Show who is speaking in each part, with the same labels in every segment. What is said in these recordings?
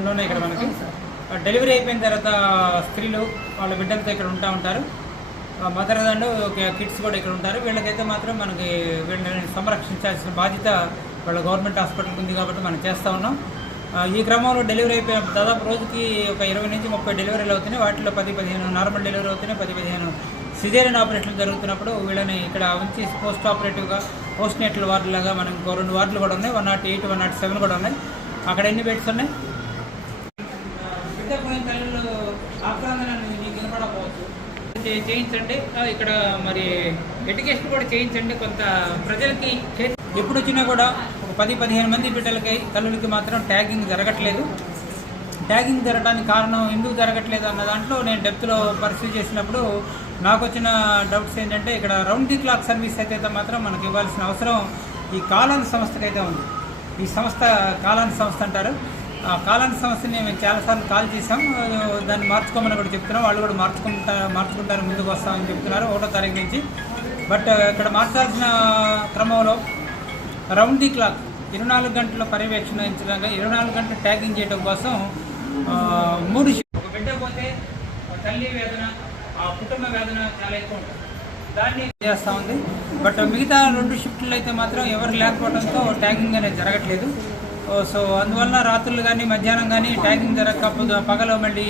Speaker 1: ఉన్నాయి ఇక్కడ మనకి. డెలివరీ అయిపోయిన తర్వాత స్త్రీలు వాళ్ళ బిడ్డలతో ఇక్కడ ఉంటా ఉంటారు. మదర్ అండ్ కిడ్స్ కూడా ఇక్కడ ఉంటారు. వీళ్ళకైతే మాత్రం మనకి వీళ్ళని సంరక్షించాల్సిన బాధ్యత వాళ్ళ గవర్నమెంట్ హాస్పిటల్కి ఉంది కాబట్టి మనం చేస్తూ ఉన్నాం. ఈ క్రమంలో డెలివరీ అయిపోయిన దాదాపు రోజుకి ఒక ఇరవై నుంచి ముప్పై డెలివరీలు అవుతున్నాయి. వాటిలో పది పదిహేను నార్మల్ డెలివరీ అవుతున్నాయి. పది పదిహేను సిజేరియన్ ఆపరేషన్లు జరుగుతున్నప్పుడు వీళ్ళని ఇక్కడ ఉంచి పోస్ట్ ఆపరేటివ్గా పోస్ట్ నేటల్ వార్డులాగా మనం ఇంకో రెండు వార్డులు కూడా ఉన్నాయి. One not eight one not seven కూడా ఉన్నాయి. అక్కడ ఎన్ని బెడ్స్ ఉన్నాయి? బిడ్డ పోయిన తల్లులు ఆక్రాందనని నీకు వినపడకపోవచ్చు. చేయించండి. ఇక్కడ మరి ఎడ్యుకేషన్ కూడా చేయించండి. కొంత ప్రజలకి ఎప్పుడు వచ్చినా కూడా ఒక పది పదిహేను మంది బిడ్డలకి తల్లులకి మాత్రం ట్యాగింగ్ జరగట్లేదు. ట్యాగింగ్ జరగడానికి కారణం ఎందుకు జరగట్లేదు అన్న దాంట్లో నేను డెప్త్లో పరిశీలి చేసినప్పుడు నాకు వచ్చిన డౌట్స్ ఏంటంటే ఇక్కడ రౌండ్ ది క్లాక్ సర్వీస్ అయితే మాత్రం మనకి ఇవ్వాల్సిన అవసరం ఈ కాలాన్ సంస్థకైతే ఉంది. ఈ సంస్థ కాలాన్ సంస్థ అంటారు. ఆ సమస్యని మేము చాలాసార్లు కాల్ చేసాం దాన్ని మార్చుకోమని కూడా చెప్తున్నాం. వాళ్ళు కూడా మార్చుకుంటా మార్చుకుంటారు ముందుకు వస్తామని చెప్తున్నారు ఒకటో తారీఖు నుంచి. బట్ ఇక్కడ మార్చాల్సిన క్రమంలో రౌండ్ ది క్లాక్ ఇరవై నాలుగు గంటల పర్యవేక్షణించడానికి ఇరవై నాలుగు గంటలు ట్యాగింగ్ చేయడం కోసం మూడు షిఫ్ట్ ఒక బిడ్డ పోతే తల్లి వేదన ఆ కుటుంబ వేదన చాలా ఎక్కువ ఉంటుంది. దాన్ని చేస్తూ ఉంది. బట్ మిగతా రెండు షిఫ్ట్లు అయితే మాత్రం ఎవరు లేకపోవడంతో ట్యాగింగ్ అనేది జరగట్లేదు. సో అందువల్ల రాత్రులు కానీ మధ్యాహ్నం కానీ ట్యాగింగ్ జరగకపోతే పగలు మళ్ళీ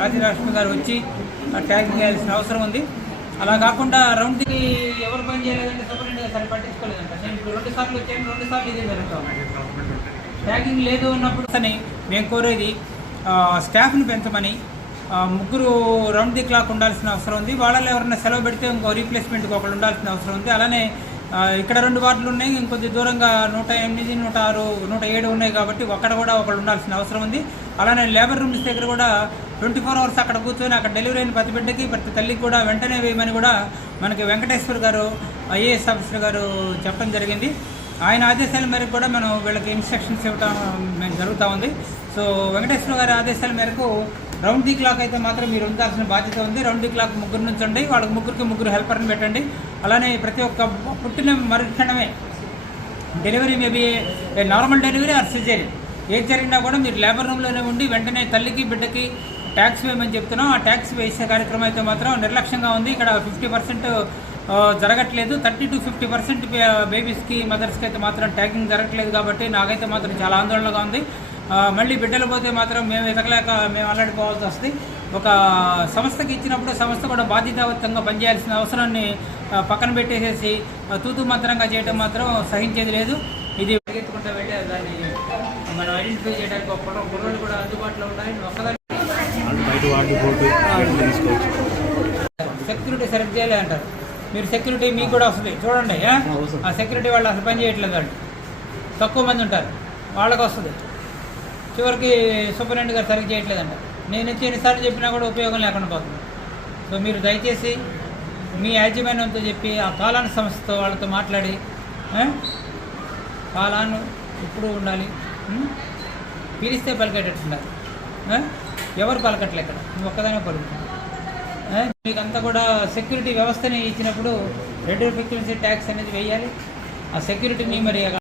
Speaker 1: రాజీ ఈ గారు వచ్చి ట్యాగింగ్ చేయాల్సిన అవసరం ఉంది. అలా కాకుండా రౌండ్కి ఎవరు పని చేయలేదంటే సూపరింటెండెంట్ సరి పట్టించుకోలేదంట. నేను ఇప్పుడు రెండు సార్లు వచ్చాను రెండు సార్లు ఇదే జరుగుతాం ట్యాగింగ్ లేదు అన్నప్పుడు అని మేము కోరేది స్టాఫ్ని పెంచమని ముగ్గురు రౌండ్ ది క్లాక్ ఉండాల్సిన అవసరం ఉంది. వాళ్ళలో ఎవరైనా సెలవు పెడితే ఇంకో రీప్లేస్మెంట్కి ఒకళ్ళు ఉండాల్సిన అవసరం ఉంది. అలానే ఇక్కడ రెండు వార్డులు ఉన్నాయి. ఇంకొద్ది దూరంగా నూట ఎనిమిది నూట ఆరు నూట ఏడు ఉన్నాయి కాబట్టి అక్కడ కూడా ఒకళ్ళు ఉండాల్సిన అవసరం ఉంది. అలానే లేబర్ రూమ్స్ దగ్గర కూడా ట్వంటీ ఫోర్ అవర్స్ అక్కడ కూర్చొని అక్కడ డెలివరీ అయిన ప్రతి బిడ్డకి ప్రతి తల్లికి కూడా వెంటనే వేయమని కూడా మనకి వెంకటేశ్వర్ గారు ఐఏఎస్ ఆఫీసర్ గారు చెప్పడం జరిగింది. ఆయన ఆదేశాల మేరకు కూడా మనం వీళ్ళకి ఇన్స్ట్రక్షన్స్ ఇవ్వటం మేము జరుగుతూ ఉంది. సో వెంకటేశ్వర గారి ఆదేశాల మేరకు రౌండ్ ది క్లాక్ అయితే మాత్రం మీరు ఉండాల్సిన బాధ్యత ఉంది. రౌండ్ ది క్లాక్ ముగ్గురు నుంచి ఉండి వాళ్ళకి ముగ్గురికి ముగ్గురు హెల్పర్ని పెట్టండి. అలానే ప్రతి ఒక్క పుట్టిన మరుక్షణమే delivery maybe normal delivery or caesarean. ఏది జరిగినా కూడా మీరు లేబర్ రూమ్లోనే ఉండి వెంటనే తల్లికి బిడ్డకి ట్యాక్స్ వేయమని చెప్తున్నాం. ఆ ట్యాక్స్ వేసే కార్యక్రమం అయితే మాత్రం నిర్లక్ష్యంగా ఉంది. ఇక్కడ ఫిఫ్టీ పర్సెంట్ జరగట్లేదు. థర్టీ టు ఫిఫ్టీ పర్సెంట్ బేబీస్కి మదర్స్కి అయితే మాత్రం ట్యాగింగ్ జరగట్లేదు కాబట్టి నాకైతే మాత్రం చాలా ఆందోళనగా ఉంది. మళ్ళీ బిడ్డలు పోతే మాత్రం మేము ఎదగలేక మేము అల్లాడిపోవాల్సి వస్తుంది. ఒక సంస్థకి ఇచ్చినప్పుడు సంస్థ కూడా బాధ్యతాయుతంగా పనిచేయాల్సిన అవసరాన్ని పక్కన పెట్టేసేసి తూతు మంత్రంగా చేయడం మాత్రం సహించేది లేదు. ఇది పరిగెత్తుకుంటూ వెళ్ళి దాన్ని మనం ఐడెంటిఫై చేయడానికి ఒక కుర్ర- కుర్రోళ్ళు కూడా అందుబాటులో ఒక్కదాన్ని
Speaker 2: తీసుకోవచ్చు
Speaker 1: సెక్యూరిటీ సెలెక్ట్ చేయాలి అంటారు. మీరు సెక్యూరిటీ మీకు కూడా వస్తుంది. చూడండి ఆ? ఆ సెక్యూరిటీ వాళ్ళు అసలు పని చేయట్లేదు వాళ్ళు. తక్కువ మంది ఉంటారు. వాళ్ళకి వస్తుంది. చివరికి సూపరింటెండెంట్ గారు సరిగ్గా చేయట్లేదంట. నేను వచ్చి ఎన్నిసార్లు చెప్పినా కూడా ఉపయోగం లేకుండా పోతుంది. సో మీరు దయచేసి మీ యాజమాన్యంతో చెప్పి ఆ కాలాన్ సంస్థతో వాళ్ళతో మాట్లాడి కాలాను ఇప్పుడు ఉండాలి పిలిస్తే పలికేటట్టు ఉండాలి ఎవరు పలకట్లే ఇక్కడ? నువ్వు ఒక్కదానే పలుకుతావు. మీకంతా కూడా సెక్యూరిటీ వ్యవస్థని ఇచ్చినప్పుడు రెడ్ ఫ్రీక్వెన్సీ ట్యాక్స్ అనేది వేయాలి. ఆ సెక్యూరిటీని మరి